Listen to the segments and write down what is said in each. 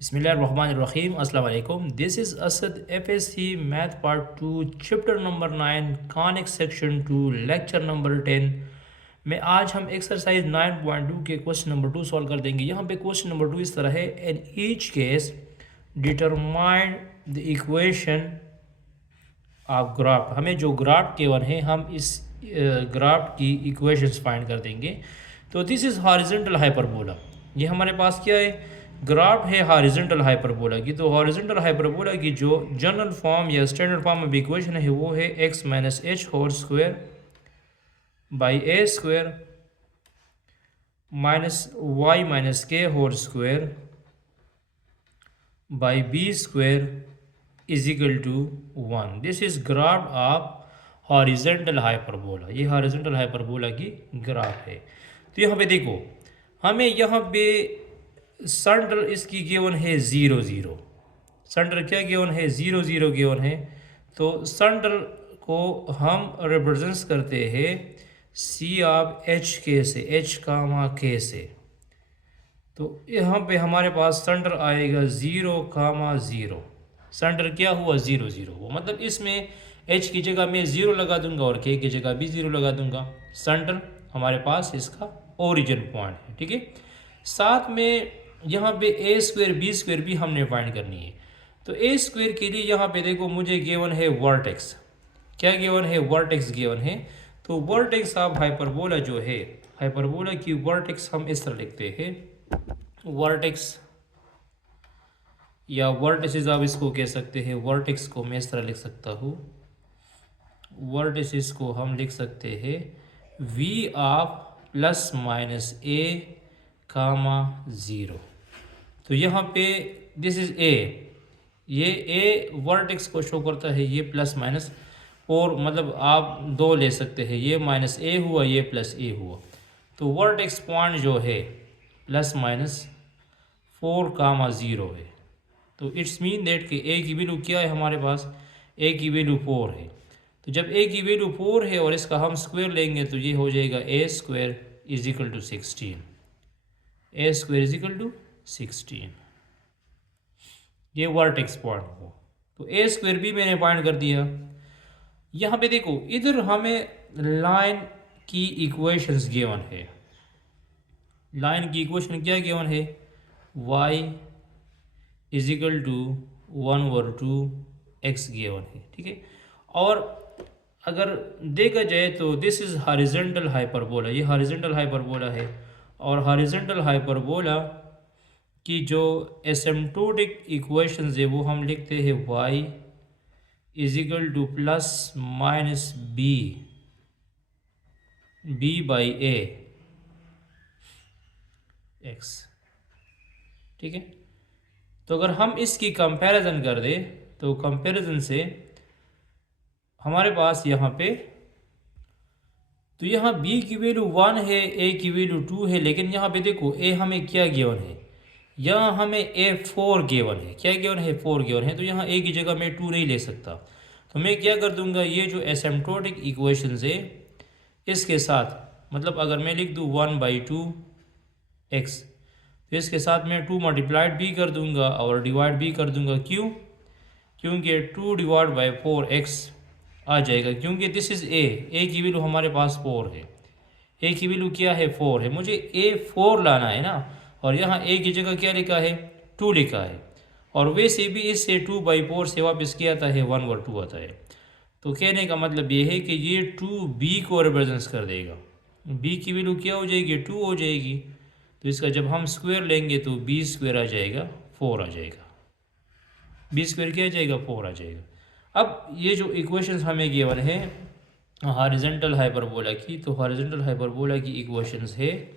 बिस्मिल्लाहिर्रहमानिर्रहीम अस्सलाम वालेकुम। This is Asad FSc math part 2 chapter number 9 conic section 2 lecture number 10 में आज हम एक्सरसाइज 9.2 के क्वेश्चन नंबर 2 सॉल्व कर देंगे। यहाँ पे क्वेश्चन नंबर 2 इस तरह है, in each case determine the equation of graph. हमें जो ग्राफ गिवन है हम इस ग्राफ की इक्वेशंस फाइंड कर देंगे। तो दिस इज़ हॉरिजॉन्टल हाइपरबोला। ये हमारे पास क्या है, ग्राफ है हॉरिजॉन्टल हाइपरबोला की। तो हॉरिजॉन्टल हाइपरबोला की जो जनरल फॉर्म या स्टैंडर्ड फॉर्म ऑफ इक्वेशन है वो है x minus H whole square by A square minus Y minus के whole square by B square is equal to 1। This is graph of horizontal hyperbola. ये horizontal hyperbola की graph है। तो यहाँ पे देखो, हमें यहाँ पे सेंटर इसकी गिवन है 0 0। सेंटर क्या गिवन है, 0 0 गिवन है। तो सेंटर को हम रिप्रेजेंट करते हैं सी ऑफ एच के से, एच कामा के से। तो यहाँ पे हमारे पास सेंटर आएगा 0 कामा 0। सेंटर क्या हुआ, 0 0 हुआ। मतलब इसमें h की जगह मैं 0 लगा दूंगा और k की जगह भी 0 लगा दूंगा। सेंटर हमारे पास इसका ओरिजिन पॉइंट है, ठीक है। साथ में यहाँ पे ए स्क्वायर बी स्क्वायर भी हमने फाइंड करनी है। तो ए स्क्वायर के लिए यहाँ पे देखो मुझे गिवन है वर्टेक्स। क्या गिवन है, वर्टेक्स गिवन है। तो वर्टेक्स ऑफ हाइपरबोला जो है, हाइपरबोला की वर्टेक्स हम इस तरह लिखते हैं, वर्टेक्स या वर्टिसेस आप इसको कह सकते हैं। वर्टेक्स को मैं इस तरह लिख सकता हूँ, वर्टिसेस को हम लिख सकते हैं v ऑफ प्लस माइनस ए कामा 0। तो यहाँ पे दिस इज ए, ये ए वर्टेक्स को शो करता है, ये प्लस माइनस। और मतलब आप दो ले सकते हैं, ये माइनस ए हुआ, ये प्लस ए हुआ। तो वर्टेक्स पॉइंट जो है प्लस माइनस 4 कामा 0 है। तो इट्स मीन दैट कि ए की वैल्यू क्या है हमारे पास, ए की वैल्यू 4 है। तो जब ए की वैल्यू 4 है और इसका हम स्क्वायर लेंगे तो ये हो जाएगा A square is equal to 16। A square is equal to 16, ये वर्टेक्स पॉइंट हो। तो ए स्क्वायर भी मैंने फाइंड कर दिया। यहाँ पे देखो, इधर हमें लाइन की इक्वेशंस गिवन है। लाइन की इक्वेशन क्या गिवन है, y is equal to 1/2 x गिवन है, ठीक है। और अगर देखा जाए तो दिस इज हॉरिजॉन्टल हाइपरबोला, ये हॉरिजॉन्टल हाइपरबोला है। और हॉरिजॉन्टल हाइपरबोला की जो एसिम्प्टोटिक इक्वेशंस है वो हम लिखते हैं y is equal to plus minus b by a x, ठीक है। तो अगर हम इसकी कंपैरिजन कर दें तो कंपैरिजन से हमारे पास यहाँ पे, तो यहाँ b की वैल्यू 1 है, a की वैल्यू 2 है। लेकिन यहाँ पे देखो a हमें क्या गिवन है, यहाँ हमें a 4 गिवन है। क्या गिवन है, 4 गिवन है। तो यहाँ a की जगह मैं 2 नहीं ले सकता। तो मैं क्या कर दूंगा, ये जो एसिम्प्टोटिक इक्वेशंस है इसके साथ, मतलब अगर मैं लिख दूँ 1/2 x, तो इसके साथ मैं 2 मल्टीप्लाइड भी कर दूंगा और डिवाइड भी कर दूंगा। क्यों, क्योंकि 2 डिवाइड बाई 4x आ जाएगा। क्योंकि दिस इज़ ए की वैल्यू हमारे पास 4 है, ए की वैल्यू क्या है, 4 है। मुझे ए 4 लाना है ना, और यहाँ ए की जगह क्या लिखा है, 2 लिखा है। और वैसे भी इससे 2/4 से वापस क्या आता है, 1/2 आता है। तो कहने का मतलब ये है कि ये 2b को रिप्रेजेंट कर देगा। b की वैल्यू क्या हो जाएगी, 2 हो जाएगी। तो इसका जब हम स्क्वायर लेंगे तो b स्क्वायर आ जाएगा, 4 आ जाएगा। b स्क्वायर क्या आ जाएगा, 4 आ जाएगा। अब ये जो इक्वेशंस हमें गिवन है हॉरिजॉन्टल हाइपरबोला की, तो हॉरिजॉन्टल हाइपरबोला की इक्वेशंस है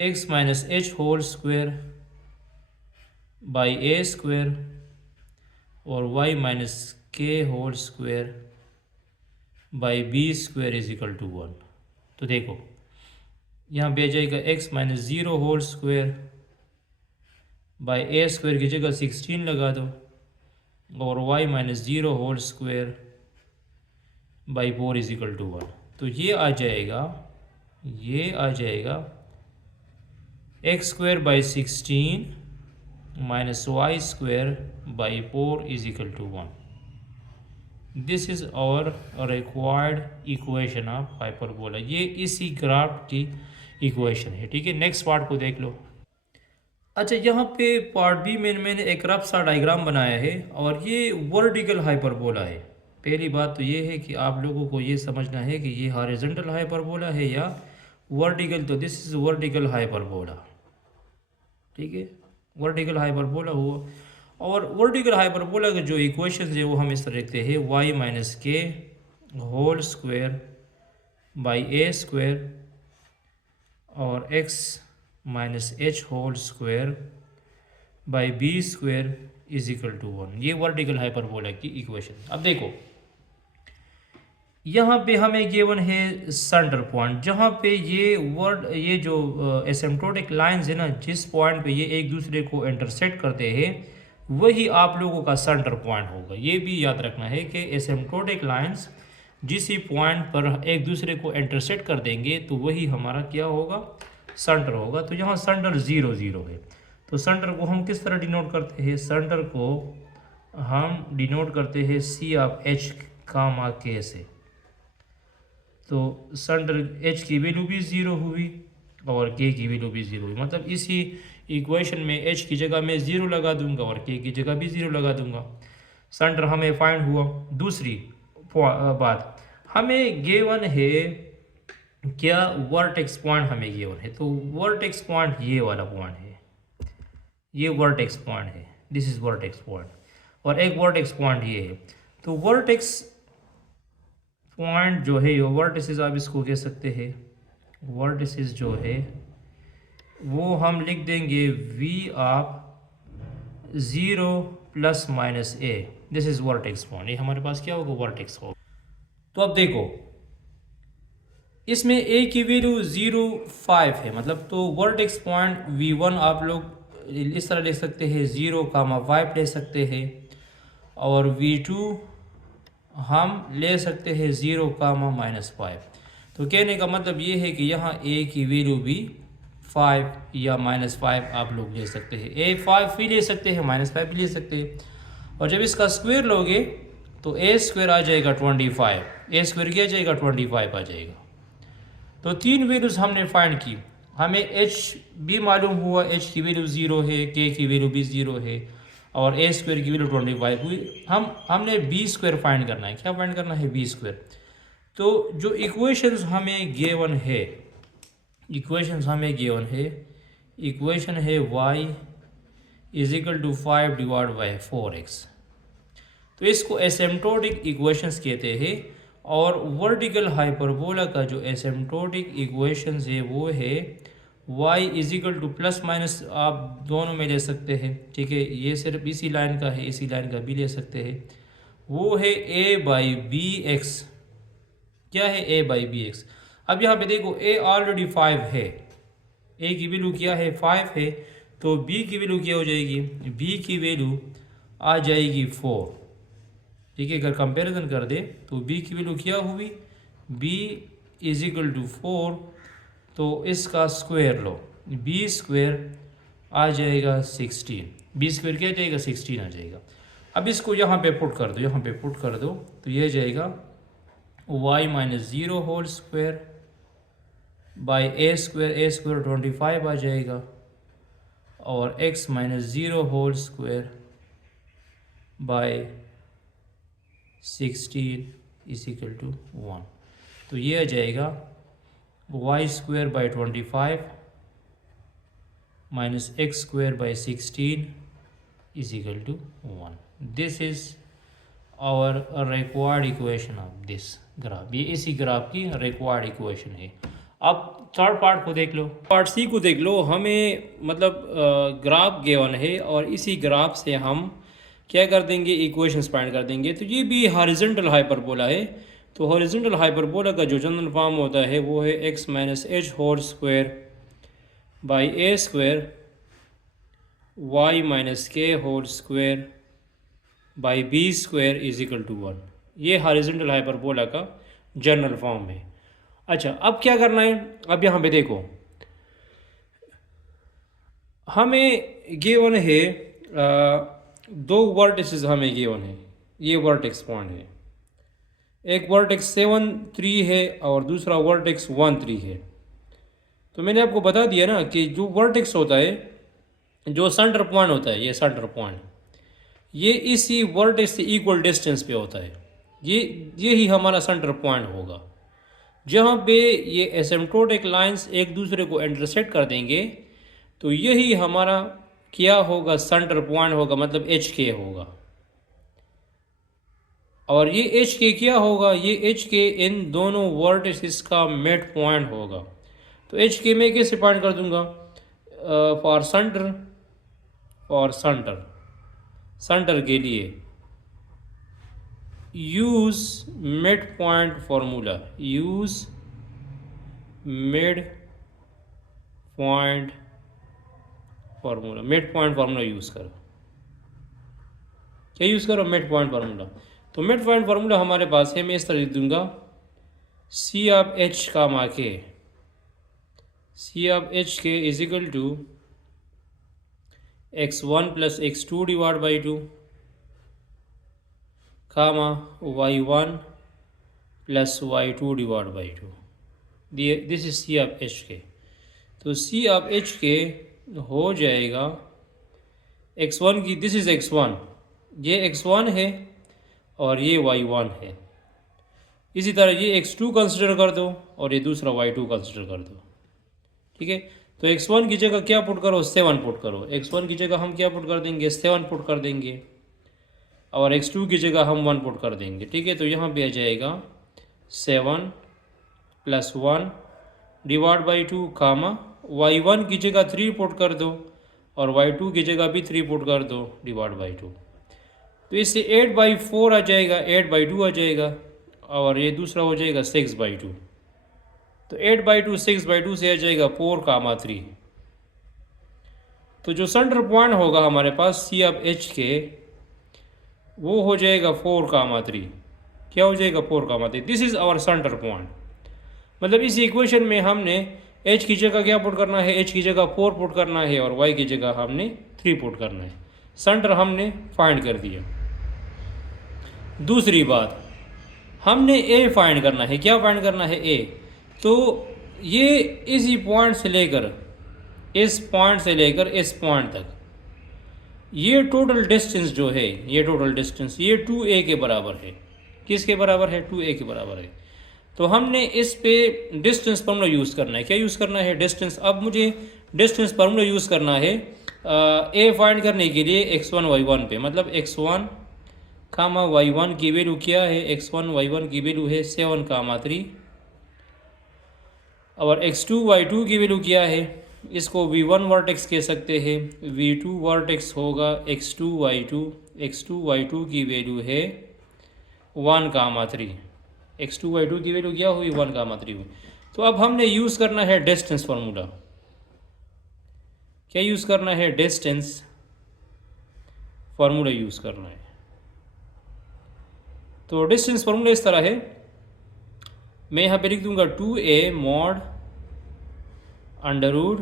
x minus H whole square by A square और y माइनस के whole square by B square is equal to 1। तो देखो यहाँ पे आ जाएगा x minus 0 whole square by A square की जगह 16 लगा दो और y minus 0 whole square by 4 is equal to 1। तो ये आ जाएगा, ये आ जाएगा x square by 16 minus y square by 4 is equal to 1। This is our required equation of hyperbola. ये इसी ग्राफ की इक्वेशन है, ठीक है। नेक्स्ट पार्ट को देख लो। अच्छा, यहाँ पे पार्ट बी में मैंने एक रफ सा डायग्राम बनाया है और ये वर्टिकल हाइपरबोला है। पहली बात तो ये है कि आप लोगों को ये समझना है कि ये हॉरिजॉन्टल हाइपरबोला है या वर्टिकल। तो दिस इज़ वर्टिकल हाइपरबोला, ठीक है। वर्टिकल हाइपरबोला हुआ। और वर्टिकल हाइपरबोला के जो इक्वेशंस है वो हम इस तरह लिखते हैं, वाई माइनस के whole square by A square और X minus H whole square by B square is equal to 1। ये वर्टिकल हाइपरबोला की इक्वेशन। अब देखो, यहाँ पे हमें गिवन है सेंटर पॉइंट, जहाँ पे ये जो एसिम्प्टोटिक लाइंस है ना, जिस पॉइंट पे ये एक दूसरे को इंटरसेक्ट करते हैं वही आप लोगों का सेंटर पॉइंट होगा। ये भी याद रखना है कि एसिम्प्टोटिक लाइंस जिस पॉइंट पर एक दूसरे को इंटरसेक्ट कर देंगे तो वही हमारा क्या होगा, सेंटर होगा। तो यहाँ सेंटर 0 0 है, तो सेंटर को हम किस तरह डिनोट करते हैं, सेंटर को हम डिनोट करते हैं सी ऑफ एच कामा के से। तो सेंटर एच की वैल्यू भी 0 हुई और के की वैल्यू भी 0 हुई। मतलब इसी इक्वेशन में एच की जगह मैं 0 लगा दूंगा और के की जगह भी 0 लगा दूंगा। सेंटर हमें फाइंड हुआ। दूसरी बात, हमें गिवन है क्या, वर्टेक्स पॉइंट हमें गिवन है। तो वर्टेक्स पॉइंट ये वाला पॉइंट है, ये वर्टेक्स पॉइंट है, दिस इज वर्टेक्स पॉइंट। और एक वर्टेक्स पॉइंट ये है। तो वर्टेक्स पॉइंट जो है, वर्टिसेस आप इसको कह सकते हैं, वर्टिसेस जो है वो हम लिख देंगे v of 0 plus minus a. This is vertex point. ये हमारे पास क्या होगा, वर्टेक्स होगा। तो अब देखो, इसमें ए की वैल्यू 0 5 है, मतलब तो वर्टेक्स पॉइंट V1 आप लोग इस तरह ले सकते हैं, 0 कामा 5 ले सकते हैं। और V2 हम ले सकते हैं 0 कामा माइनस 5। तो कहने का मतलब ये है कि यहाँ ए की वैल्यू भी 5 या माइनस 5 आप लोग ले सकते हैं। ए 5 भी ले सकते हैं, माइनस 5 भी ले सकते हैं। और जब इसका स्क्वायर लोगे तो ए स्क्वायर आ जाएगा 25, ए स्क्वायर क्या जाएगा 25 आ जाएगा। तो तीन वैल्यूज़ हमने फाइंड की। हमें एच भी मालूम हुआ, एच की वैल्यू 0 है, के की वैल्यू भी 0 है और ए स्क्वायर की वैल्यू 25 हुई। हमने बी स्क्वायर फाइंड करना है। क्या फाइंड करना है, बी स्क्वायर। तो जो इक्वेशंस हमें गिवन है, इक्वेशंस हमें गिवन है, इक्वेशन है y is equal to 5 divide by 4x। तो इसको एसिम्प्टोटिक इक्वेशंस कहते हैं। और वर्टिकल हाइपरबोला का जो एसिम्प्टोटिक इक्वेशंस है वो है y is equal to plus minus, आप दोनों में ले सकते हैं, ठीक है। ये सिर्फ इसी लाइन का है, इसी लाइन का भी ले सकते हैं। वो है a बाई बी एक्स। क्या है, a बाई बी एक्स। अब यहाँ पे देखो a ऑलरेडी 5 है, a की वैल्यू क्या है 5 है, तो b की वैल्यू क्या हो जाएगी, b की वैल्यू आ जाएगी 4, ठीक है। अगर कंपैरिजन कर दे तो b की वैल्यू क्या हुई, b इज इक्वल टू 4, तो इसका स्क्वायर लो, b स्क्वायर आ जाएगा 16, b स्क्वायर क्या जाएगा 16 आ जाएगा। अब इसको यहाँ पे पुट कर दो, यहाँ पे पुट कर दो तो ये जाएगा y minus 0 whole square by A square 25 आ जाएगा और x minus 0 whole square by 16 is equal to 1। तो ये आ जाएगा y square by 25 minus x square by 16 is equal to 1। This is our required equation of this graph. ये इसी graph की रिक्वायर्ड इक्वेशन है। अब थर्ड पार्ट को देख लो, पार्ट सी को देख लो। हमें मतलब ग्राफ गिवन है और इसी ग्राफ से हम क्या कर देंगे, इक्वेशंस फाइंड कर देंगे। तो ये भी हॉरिजॉन्टल हाइपरबोला है। तो हॉरिजॉन्टल हाइपरबोला का जो जनरल फॉर्म होता है वो है X minus H whole square by A square Y minus के whole square by B square is equal to 1। ये हॉरिजॉन्टल हाइपरबोला का जनरल फॉर्म है। अच्छा, अब क्या करना है, अब यहाँ पे देखो, हमें गिवन है दो वर्टिसेस हमें गिवन है, ये वर्टेक्स पॉइंट है, एक वर्टेक्स 7 3 है और दूसरा वर्टेक्स 1 3 है। तो मैंने आपको बता दिया ना कि जो वर्टेक्स होता है, जो सेंटर पॉइंट होता है, ये सेंटर पॉइंट ये इसी वर्टेक्स से इक्वल डिस्टेंस पे होता है। ये ही हमारा सेंटर पॉइंट होगा, जहाँ पे ये एसिम्प्टोटिक लाइंस एक दूसरे को इंटरसेक्ट कर देंगे। तो यही हमारा क्या होगा, सेंटर पॉइंट होगा, मतलब एच के होगा। और ये एच के क्या होगा, ये एच के इन दोनों वर्टिसेस का मिड पॉइंट होगा। तो एच के मैं कैसे फाइंड कर दूंगा, फॉर सेंटर के लिए use mid point formula, use mid point formula use करो। क्या यूज़ करो, मिड पॉइंट फार्मूला। तो मिड पॉइंट फार्मूला हमारे पास है, मैं इस तरह लिख दूंगा, सी of h comma k, c of h k is equal to x1 plus x2 divide by 2 comma y1 plus y2 divide by 2। This is c of h k. तो सी of h के हो जाएगा x1 की, this is x1, ये x1 है और ये y1 है। इसी तरह ये x2 कंसिडर कर दो और ये दूसरा y2 कंसिडर कर दो। ठीक है, तो x1 की जगह क्या पुट करो, 7 पुट करो। x1 की जगह हम क्या पुट कर देंगे, 7 पुट कर देंगे, और x2 की जगह हम 1 पुट कर देंगे। ठीक है, तो यहाँ पे आ जाएगा 7 plus 1 divide by 2 comma y1 की जगह 3 पुट कर दो और y2 की जगह भी 3 पुट कर दो डिवाइड बाई 2। तो इससे 8/4 आ जाएगा, 8/2 आ जाएगा, और ये दूसरा हो जाएगा 6/2। तो 8/2 6/2 से आ जाएगा 4 कामा 3। तो जो सेंटर पॉइंट होगा हमारे पास सी ऑफ एच के, वो हो जाएगा 4 कामा 3। क्या हो जाएगा, 4 comma 3। This is our centre point. मतलब इस इक्वेशन में हमने h की जगह क्या पुट करना है, h की जगह 4 पुट करना है और y की जगह हमने 3 पुट करना है। सेंटर हमने फाइंड कर दिया। दूसरी बात, हमने a फाइंड करना है। क्या फाइंड करना है, a। तो ये इसी पॉइंट से लेकर इस पॉइंट से लेकर इस पॉइंट तक, ये टोटल डिस्टेंस जो है, ये टोटल डिस्टेंस ये 2a के बराबर है। किसके बराबर है, 2a के बराबर है। तो हमने इस पे डिस्टेंस फार्मूला यूज़ करना है। क्या यूज़ करना है, डिस्टेंस। अब मुझे डिस्टेंस फार्मूला यूज़ करना है a फाइंड करने के लिए x1 y1 पे। मतलब x1 कामा y1 की वैल्यू क्या है, x1 y1 की वैल्यू है 7 कामा 3, और x2 y2 की वैल्यू क्या है, इसको v1 वर्टेक्स कह सकते हैं, v2 वर्टेक्स होगा x2 y2 की वैल्यू है 1 कामा 3। x2 y2 की वैल्यू क्या हुई, 1 कामा 3 हुई। तो अब हमने यूज़ करना है डिस्टेंस फार्मूला। क्या यूज़ करना है, डिस्टेंस फार्मूला यूज़ करना है। तो डिस्टेंस फार्मूला इस तरह है, मैं यहाँ पे लिख दूंगा 2a mod under root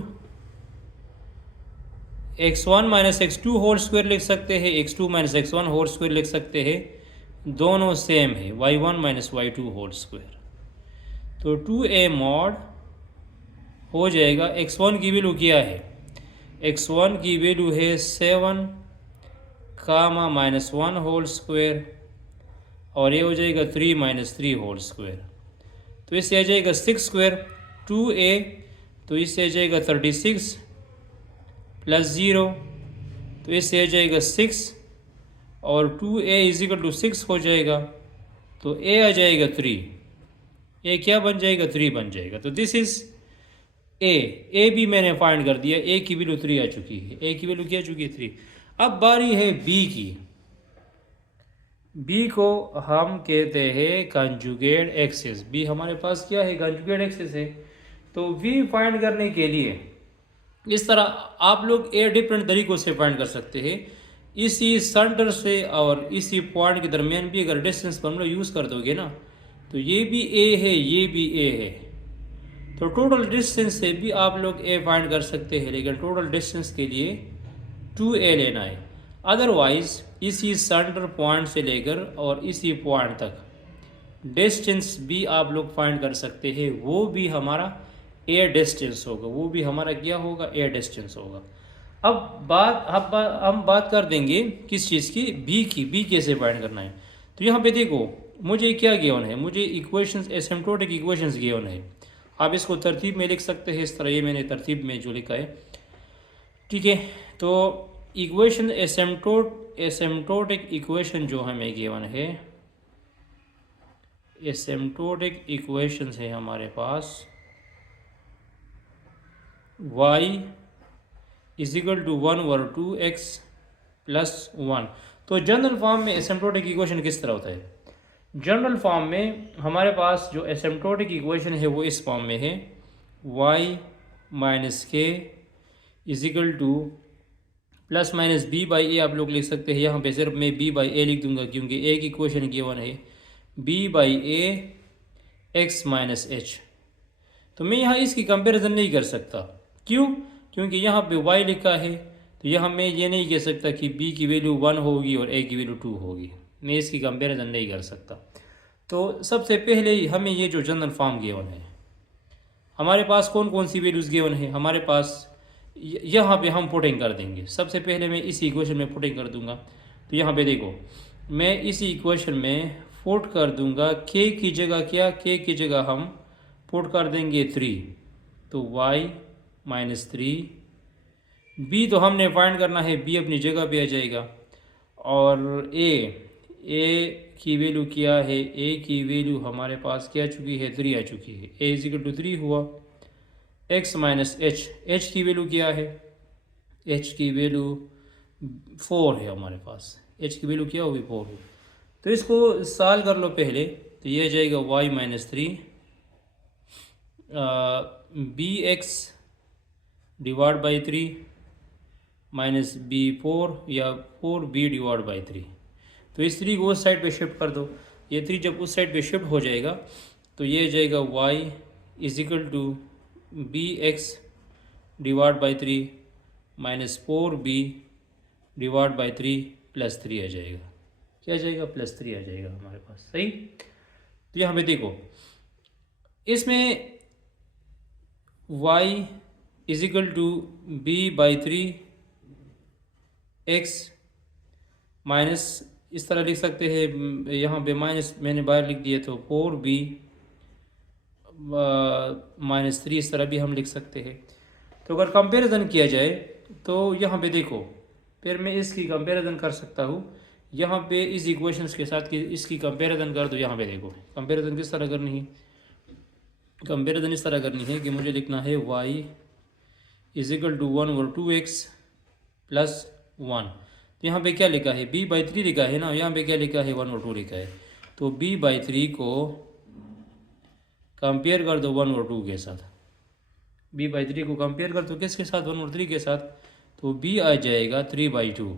x1 minus x2 whole square लिख सकते हैं, x2 minus x1 whole square लिख सकते हैं, दोनों सेम है, y1 minus y2 whole square. तो 2a मॉड हो जाएगा, x1 की वैल्यू क्या है, x1 की वैल्यू है 7 कामा माइनस 1 होल स्क्वायर, और ये हो जाएगा 3 माइनस 3 होल स्क्वायर। तो इससे आ जाएगा 6 स्क्वायर 2a, तो इससे आ जाएगा 36 प्लस 0, तो इससे आ जाएगा 6, और 2a इज इक्वल टू 6 हो जाएगा। तो a आ जाएगा 3, a क्या बन जाएगा, 3 बन जाएगा। तो दिस इज a भी मैंने फाइंड कर दिया, a की वैल्यू 3 आ चुकी है, a की वैल्यू क्या आ चुकी है, 3। अब बारी है b की। b को हम कहते हैं कंजुगेट एक्सिस। b हमारे पास क्या है, कंजुगेट एक्सिस है। तो v फाइंड करने के लिए इस तरह आप लोग a डिफरेंट तरीक़ों से फाइंड कर सकते हैं। इसी सेंटर से और इसी पॉइंट के दरमियान भी अगर डिस्टेंस फार्मूला यूज़ कर दोगे ना, तो ये भी a है, ये भी a है, तो टोटल डिस्टेंस से भी आप लोग ए फाइंड कर सकते हैं, लेकिन टोटल डिस्टेंस के लिए 2a लेना है। अदरवाइज इसी सेंटर पॉइंट से लेकर और इसी पॉइंट तक डिस्टेंस भी आप लोग फाइंड कर सकते हैं, वो भी हमारा ए डिस्टेंस होगा, वो भी हमारा क्या होगा, ए डिस्टेंस होगा। अब हम बात कर देंगे किस चीज़ की, बी की। बी कैसे फाइंड करना है। तो यहाँ पे देखो मुझे क्या गिवन है, मुझे इक्वेशंस, एसिम्प्टोटिक इक्वेशंस गिवन है। आप इसको तरतीब में लिख सकते हैं इस तरह, ये मैंने तरतीब में जो लिखा है, ठीक है। तो इक्वेशन एसिम्प्टोटिक इक्वेशन जो हमें गिवन है, एसिम्प्टोटिक इक्वेशंस है हमारे पास y is equal to 1/2x plus 1। तो जनरल फॉर्म में एसिम्प्टोटिक इक्वेशन किस तरह होता है। जनरल फॉर्म में हमारे पास जो एसिम्प्टोटिक इक्वेशन है वो इस फॉर्म में है, y minus K is equal to plus minus b by A आप लोग लिख सकते हैं। यहाँ पे सिर्फ मैं b बाई ए लिख दूंगा क्योंकि a की इक्वेशन गिवन है b by a x minus H. तो मैं यहाँ इसकी कंपैरिजन नहीं कर सकता, क्यों, क्योंकि यहाँ पे y लिखा है, तो यहाँ मैं ये नहीं कह सकता कि b की वैल्यू 1 होगी और a की वैल्यू 2 होगी, मैं इसकी कंपैरिजन नहीं कर सकता। तो सबसे पहले हमें ये जो जनरल फॉर्म गिवन है, हमारे पास कौन कौन सी वैल्यूज़ गिवन है, हमारे पास यहाँ पे हम पुटिंग कर देंगे। सबसे पहले मैं इसी इक्वेशन में पुटिंग कर दूंगा। तो यहाँ पे देखो मैं इसी इक्वेशन में पुट कर दूंगा k की जगह क्या, k की जगह हम पुट कर देंगे 3, तो y माइनस 3। b तो हमने फाइंड करना है, b अपनी जगह पे आ जाएगा। और a की वैल्यू क्या है, a की वैल्यू हमारे पास क्या आ चुकी है, 3 आ चुकी है। a इज इक्वल टू 3 हुआ। x माइनस h की वैल्यू क्या है, h की वैल्यू 4 है हमारे पास, h की वैल्यू क्या होगी, 4 होगी। तो इसको सॉल्व कर लो पहले, तो ये जाएगा y minus 3 bx divide by 3 minus b4 या 4b डिवाइड बाई 3। तो इस 3 को उस साइड पे शिफ्ट कर दो, ये 3 जब उस साइड पे शिफ्ट हो जाएगा तो ये जाएगा y is equal to bx divide by 3 minus 4b divide by 3 plus 3 आ जाएगा। क्या आ जाएगा, प्लस 3 आ जाएगा हमारे पास, सही। तो यहाँ पे देखो इसमें y is equal to b by 3 x minus, इस तरह लिख सकते हैं, यहाँ पे माइनस मैंने बाहर लिख दिया, तो 4b माइनस 3 इस तरह भी हम लिख सकते हैं। तो अगर कंपैरिजन किया जाए तो यहाँ पे देखो, फिर मैं इसकी कंपैरिजन कर सकता हूँ यहाँ पे इस इक्वेशंस के साथ कि इसकी कंपैरिजन कर दो। यहाँ पे देखो कंपैरिजन किस तरह करनी है, कंपैरिजन इस तरह करनी है कि मुझे लिखना है y is equal to 1/2x plus 1। तो यहाँ पे क्या लिखा है, b बाई 3 लिखा है ना, यहाँ पे क्या लिखा है, 1/2 लिखा है। तो b बाई 3 को कंपेयर कर दो 1/2 के साथ, b बाई 3 को कंपेयर कर दो किसके साथ, 1/3 के साथ। तो b आ जाएगा 3/2,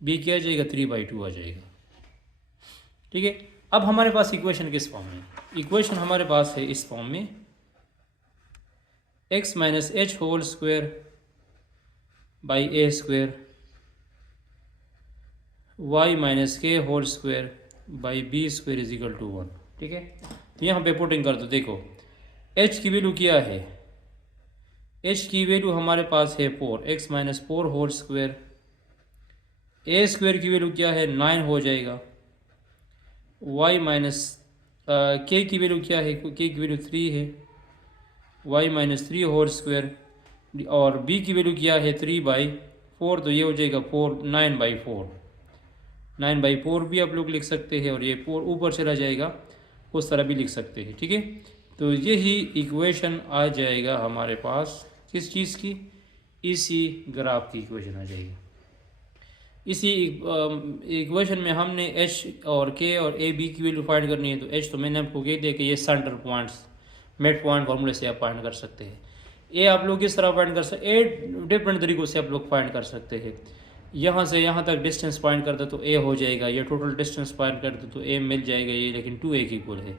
b क्या आ जाएगा, 3/2 आ जाएगा, ठीक है। अब हमारे पास इक्वेशन किस फॉर्म में, इक्वेशन हमारे पास है इस फॉर्म में, x minus H whole square by A square y minus के whole square by B square is equal to 1, ठीक है। तो यहाँ पे पुटिंग कर दो, देखो h की वैल्यू क्या है, h की वैल्यू हमारे पास है 4, x माइनस 4 होल स्क्वायर, ए स्क्वायर की वैल्यू क्या है, 9 हो जाएगा। y माइनस के की वैल्यू क्या है, k की वैल्यू 3 है, y माइनस 3 होल स्क्वायर, और b की वैल्यू क्या है, 3/4, तो ये हो जाएगा 9/4, 9/4 भी आप लोग लिख सकते हैं, और ये 4 ऊपर चला जाएगा उस तरह भी लिख सकते हैं, ठीक है। तो यही इक्वेशन आ जाएगा हमारे पास किस चीज़ की, इसी ग्राफ की इक्वेशन आ जाएगी। इसी इक्वेशन में हमने h और k और a b की वैल्यू फाइंड करनी है। तो h तो मैंने आपको कह दिया कि ये सेंटर पॉइंट्स मिड पॉइंट फॉर्मूले से आप फाइंड कर सकते हैं। a आप लोग किस तरह फाइंड कर सकते, a डिफरेंट तरीक़ों से आप लोग फाइंड कर सकते हैं। यहाँ से यहाँ तक डिस्टेंस फाइंड कर दो तो a हो जाएगा, ये टोटल डिस्टेंस फाइंड कर दो तो a मिल जाएगा ये, लेकिन 2a की इक्वल है।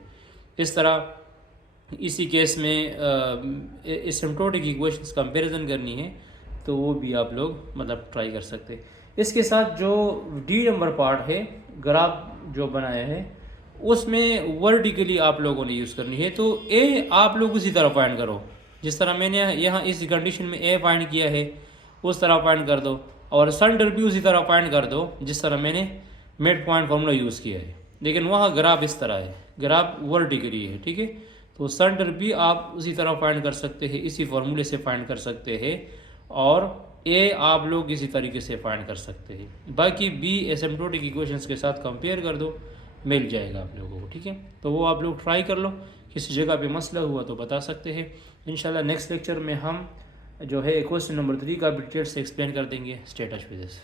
इस तरह इसी केस में एसिम्प्टोटिक इक्वेशंस कंपैरिजन करनी है तो वो भी आप लोग मतलब ट्राई कर सकते हैं। इसके साथ जो डी नंबर पार्ट है, ग्राफ जो बनाया है उसमें वर्टिकली आप लोगों ने यूज़ करनी है। तो ए आप लोग उसी तरह फाइंड करो जिस तरह मैंने यहाँ इस कंडीशन में ए फाइंड किया है, उस तरह फाइंड कर दो, और सेंटर भी उसी तरह फाइंड कर दो जिस तरह मैंने मिड पॉइंट फार्मूला यूज़ किया है। लेकिन वहाँ ग्राफ इस तरह है, ग्राफ वर्टिकली है, ठीक है। तो सेंटर भी आप उसी तरह फाइंड कर सकते हैं, इसी फार्मूले से फाइंड कर सकते हैं, और ए आप लोग इसी तरीके से फाइंड कर सकते हैं। बाकी बी एसिम्प्टोटिक इक्वेशंस के साथ कंपेयर कर दो, मिल जाएगा आप लोगों को, ठीक है। तो वो आप लोग ट्राई कर लो, किसी जगह पे मसला हुआ तो बता सकते हैं। इंशाल्लाह नेक्स्ट लेक्चर में हम जो है क्वेश्चन नंबर 3 का डिटेल से एक्सप्लेन कर देंगे। Stay touch with this.